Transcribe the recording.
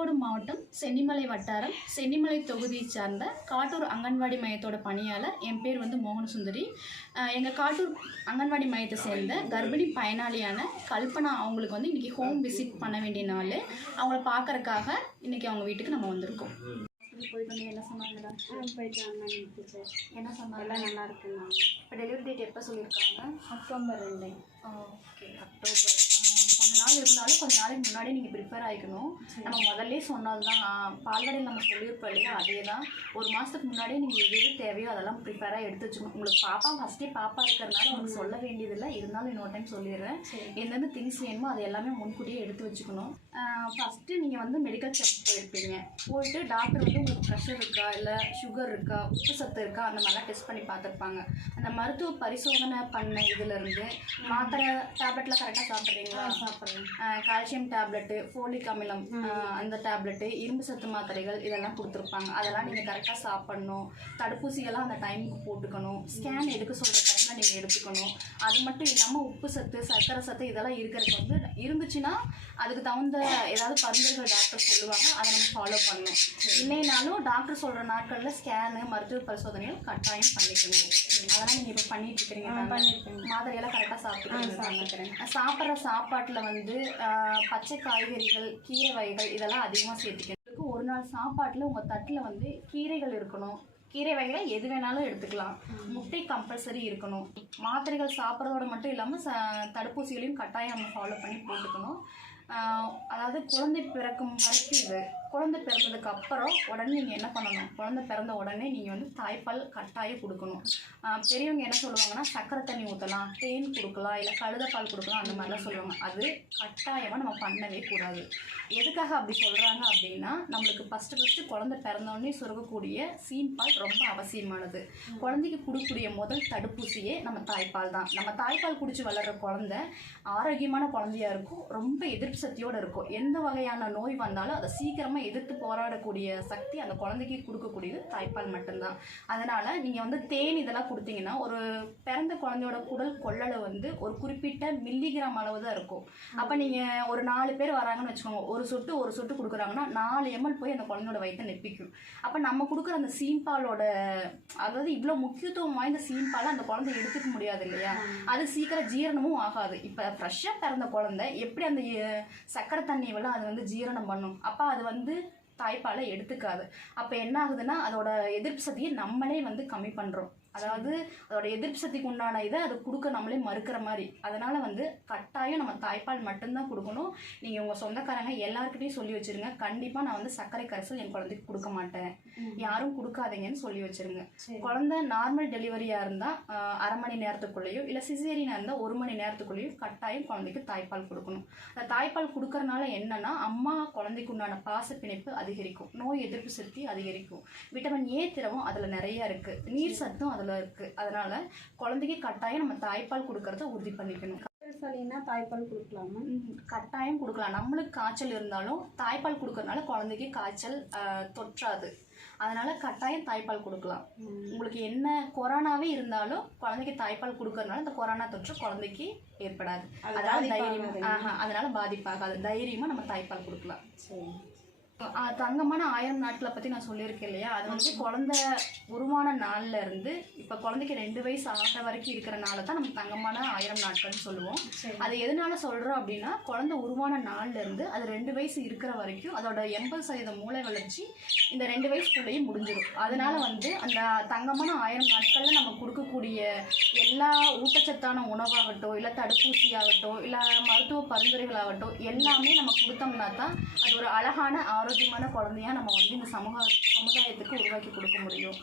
ஈரோடு மாவட்டம் சென்னிமலை வட்டாரம் சென்னிமலை தொகுதியை சார்ந்த காட்டூர் அங்கன்வாடி மையத்தோட பணியாளர். என் பேர் வந்து மோகனசுந்தரி. எங்கள் காட்டூர் அங்கன்வாடி மையத்தை சேர்ந்த கர்ப்பிணி பயனாளியான கல்பனா அவங்களுக்கு வந்து இன்றைக்கி ஹோம் விசிட் பண்ண வேண்டிய நாள். அவங்கள பார்க்கறக்காக இன்றைக்கி அவங்க வீட்டுக்கு நம்ம வந்திருக்கோம். போயிட்டு வந்து என்ன சொன்னாங்கடா? போயிட்டு வந்தாங்க. என்ன சொன்னாங்க? எல்லாம் நல்லா இருக்குண்ணா. இப்போ டெலிவரி டேட் எப்போ சொல்லியிருக்காங்க? அக்டோபர் 2. Okay, October. கொஞ்ச நாள் இருந்தாலும் கொஞ்ச நாளைக்கு முன்னாடி நீங்கள் ப்ரிப்பேர் ஆகிக்கணும். நம்ம முதல்ல சொன்னது தான், பால்வாடியில் நம்ம சொல்லியிருப்போம் இல்லையா, அதே தான். ஒரு மாதத்துக்கு முன்னாடியே நீங்கள் எது எது தேவையோ அதெல்லாம் ப்ரிப்பேராக எடுத்து வச்சுக்கணும். உங்களுக்கு ஃபஸ்ட்டே பாப்பா இருக்கிறதுனால உங்களுக்கு சொல்ல வேண்டியதில்லை, இருந்தாலும் இன்னொரு டைம் சொல்லிடுறேன். எந்தெந்த திங்ஸ் வேணுமோ அதை எல்லாமே முன்கூட்டியே எடுத்து வச்சுக்கணும். ஃபஸ்ட்டு நீங்கள் வந்து மெடிக்கல் செக் போயிருப்பீங்க. போயிட்டு டாக்டர் வந்து உங்களுக்கு ப்ரெஷர் இருக்கா, இல்லை சுகர் இருக்கா, உப்பு சத்து இருக்கா, அந்த மாதிரிலாம் டெஸ்ட் பண்ணி பார்த்துருப்பாங்க. அந்த மருத்துவ பரிசோதனை பண்ண இதுலேருந்து மாத்திரை டேப்லெட்லாம் கரெக்டாக சாப்பிட்றீங்களா? சாப்பிட்றேன். கால்சியம் டேப்லெட்டு, ஃபோலிக் அமிலம் அந்த டேப்லெட்டு, இரும்பு சத்து மாத்திரைகள் இதெல்லாம் கொடுத்துருப்பாங்க. அதெல்லாம் நீங்கள் கரெக்டாக சாப்பிட்ணும். தடுப்பூசிகள்லாம் அந்த டைமுக்கு போட்டுக்கணும். ஸ்கேன் எடுக்க சொல்கிற டைமில் நீங்கள் எடுத்துக்கணும். அது மட்டும் இல்லாமல் உப்பு சத்து, சர்க்கரை சத்து இதெல்லாம் இருக்கிறதுக்கு வந்து இருந்துச்சுன்னா அதுக்கு தகுந்த ஏதாவது பரிந்துரைகள் டாக்டர் சொல்லுவாங்க, அதை நம்ம ஃபாலோ பண்ணணும். இல்லைனாலும் டாக்டர் சொல்கிற நாட்களில் ஸ்கேனு, மருத்துவ பரிசோதனைகள் கட்டாயம் பண்ணிக்கணும். அதெல்லாம் நீங்கள் இப்போ பண்ணிட்டு இருக்கிறீங்க. மாத்திரையெல்லாம் கரெக்டாக சாப்பிட்டுக்கிறீங்க. சாப்பிட்ற சாப்பாட்டில் வந்து பச்சை காய்கறிகள், கீரை வகைகள் இதெல்லாம் அதிகமாக சேர்த்துக்கணும். ஒரு நாள் சாப்பாட்டில் உங்கள் தட்டில் வந்து கீரைகள் இருக்கணும். கீரை வகைகளை எது வேணாலும் எடுத்துக்கலாம். முட்டை கம்பல்சரி இருக்கணும். மாத்திரைகள் சாப்பிட்றதோட மட்டும் இல்லாமல் தடுப்பூசிகளையும் கட்டாயம் நம்ம ஃபாலோ பண்ணி போட்டுக்கணும். அதாவது குழந்தை பிறக்கும் வரைக்கும் இது. குழந்தை பிறந்ததுக்கு அப்புறம் உடனே நீங்கள் என்ன பண்ணணும்? குழந்தை பிறந்த உடனே நீங்கள் வந்து தாய்ப்பால் கட்டாயம் கொடுக்கணும். பெரியவங்க என்ன சொல்லுவாங்கன்னா, சக்கரை தண்ணி ஊற்றலாம், தேன் கொடுக்கலாம், இல்லை கழுதைப்பால் கொடுக்கலாம், அந்த மாதிரிலாம் சொல்லுவாங்க. அது கட்டாயமாக நம்ம பண்ணவே கூடாது. எதுக்காக அப்படி சொல்கிறாங்க அப்படின்னா, நம்மளுக்கு ஃபஸ்ட்டு குழந்தை பிறந்தோடனே சுரக்கக்கூடிய சீம்பால் ரொம்ப அவசியமானது. குழந்தைக்கு கொடுக்கக்கூடிய முதல் தடுப்பூசியே நம்ம தாய்ப்பால் தான். நம்ம தாய்ப்பால் குடித்து வளர்கிற குழந்தை ஆரோக்கியமான குழந்தையாக இருக்கும், ரொம்ப எதிர்ப்பு சக்தியோடு இருக்கும். எந்த வகையான நோய் வந்தாலும் அதை சீக்கிரமாக எதிர்த்து போராடக்கூடிய சக்தி அந்த குழந்தைக்கு கொடுக்கக்கூடியது தாய்ப்பால் மட்டும்தான். அதனால் நீங்கள் வந்து தேன் இதெல்லாம் கொடுத்தீங்கன்னா, ஒரு பிறந்த குழந்தையோட குடல் கொள்ளளவு வந்து ஒரு குறிப்பிட்ட மில்லிகிராம் அளவு தான் இருக்கும். அப்போ நீங்கள் ஒரு 4 பேர் வராங்கன்னு வச்சுக்கோங்க, ஒரு சொட்டு கொடுக்குறாங்கன்னா 4 ml போய் அந்த குழந்தையோட வயிற்றை நெப்பிக்கும். அப்போ நம்ம கொடுக்குற அந்த சீம்பாலோட, அதாவது இவ்வளோ முக்கியத்துவம் வாய்ந்த சீம்பாலை அந்த குழந்தை எடுத்துக்க முடியாது இல்லையா, அது சீக்கிரம் ஜீரணமும் ஆகாது. இப்போ ஃப்ரெஷ்ஷாக பிறந்த குழந்தை எப்படி அந்த சக்கரை தண்ணியெல்லாம் அது வந்து ஜீரணம் பண்ணும்? அப்போ அது வந்து தாய்ப்பாலை எடுத்துக்காது. அப்போ என்ன ஆகுதுன்னா, அதோட எதிர்ப்பு சக்தியை நம்மளே வந்து கம்மி பண்ணுறோம். அதாவது அதோட எதிர்ப்பு சக்திக்கு உண்டான இதை அது கொடுக்க நம்மளே மறுக்கிற மாதிரி. அதனால் வந்து கட்டாயம் நம்ம தாய்ப்பால் மட்டும்தான் கொடுக்கணும். நீங்கள் உங்கள் சொந்தக்காரங்க எல்லாருக்கிட்டையும் சொல்லி வச்சுருங்க, கண்டிப்பாக நான் வந்து சர்க்கரை கரைசல் என் குழந்தைக்கு கொடுக்க மாட்டேன், யாரும் கொடுக்காதீங்கன்னு சொல்லி வச்சுருங்க. குழந்தை நார்மல் டெலிவரியாக இருந்தால் 1/2 மணி நேரத்துக்குள்ளேயோ, இல்லை சிசேரியனாக இருந்தால் 1 மணி நேரத்துக்குள்ளேயோ கட்டாயம் குழந்தைக்கு தாய்ப்பால் கொடுக்கணும். அந்த தாய்ப்பால் கொடுக்கறனால என்னென்னா, அம்மா குழந்தைக்கு உண்டான பாச பிணைப்பு அதிகரிக்கும், நோய் எதிர்ப்பு சக்தி அதிகரிக்கும், விட்டமின் ஏ திரவம் அதில் நிறையா இருக்குது, நீர் சத்தும் அதில் இருக்குது. அதனால் குழந்தைக்கு கட்டாயம் நம்ம தாய்ப்பால் கொடுக்கறத உறுதி பண்ணிக்கணும். சளினா தாய்ப்பால் கொடுக்கலாமா? கட்டாயம் கொடுக்கலாம். நம்மளுக்கு காய்ச்சல் இருந்தாலும் தாய்ப்பால் கொடுக்கறதுனால குழந்தைக்கு காய்ச்சல் தொற்றாது. அதனால் கட்டாயம் தாய்ப்பால் கொடுக்கலாம். உங்களுக்கு என்ன கொரோனாவே இருந்தாலும் குழந்தைக்கு தாய்ப்பால் கொடுக்கறதுனால இந்த கொரோனா தொற்று குழந்தைக்கு ஏற்படாது. அதனால் அதனால் பாதிப்பாகாது. தைரியமாக நம்ம தாய்ப்பால் கொடுக்கலாம். சரி. தங்கமான 1000 நாட்களை பற்றி நான் சொல்லியிருக்கேன் இல்லையா, அது வந்து குழந்தை உருவான நாளில் இருந்து இப்போ குழந்தைக்கு 2 வயசு ஆகிற வரைக்கும் இருக்கிறனால தான் நம்ம தங்கமான 1000 நாட்கள்னு சொல்லுவோம். அது எதனால சொல்கிறோம் அப்படின்னா, குழந்தை உருவான நாள்லேருந்து அது 2 வயசு இருக்கிற வரைக்கும் அதோட 80% மூளை வளர்ச்சி இந்த 2 வயசுக்குள்ளேயும் முடிஞ்சிடும். அதனால வந்து அந்த தங்கமான 1000 நாட்களில் நம்ம கொடுக்கக்கூடிய எல்லா ஊட்டச்சத்தான உணவாகட்டும், இல்லை தடுப்பூசியாகட்டும், இல்லை மருத்துவ பரிந்துரைகளாகட்டும் எல்லாமே நம்ம கொடுத்தோம்னா தான் அது ஒரு அழகான ஆரோக்கியமான குழந்தையாக நம்ம வந்து இந்த சமுதாயத்துக்கு உருவாக்கி கொடுக்க முடியும்.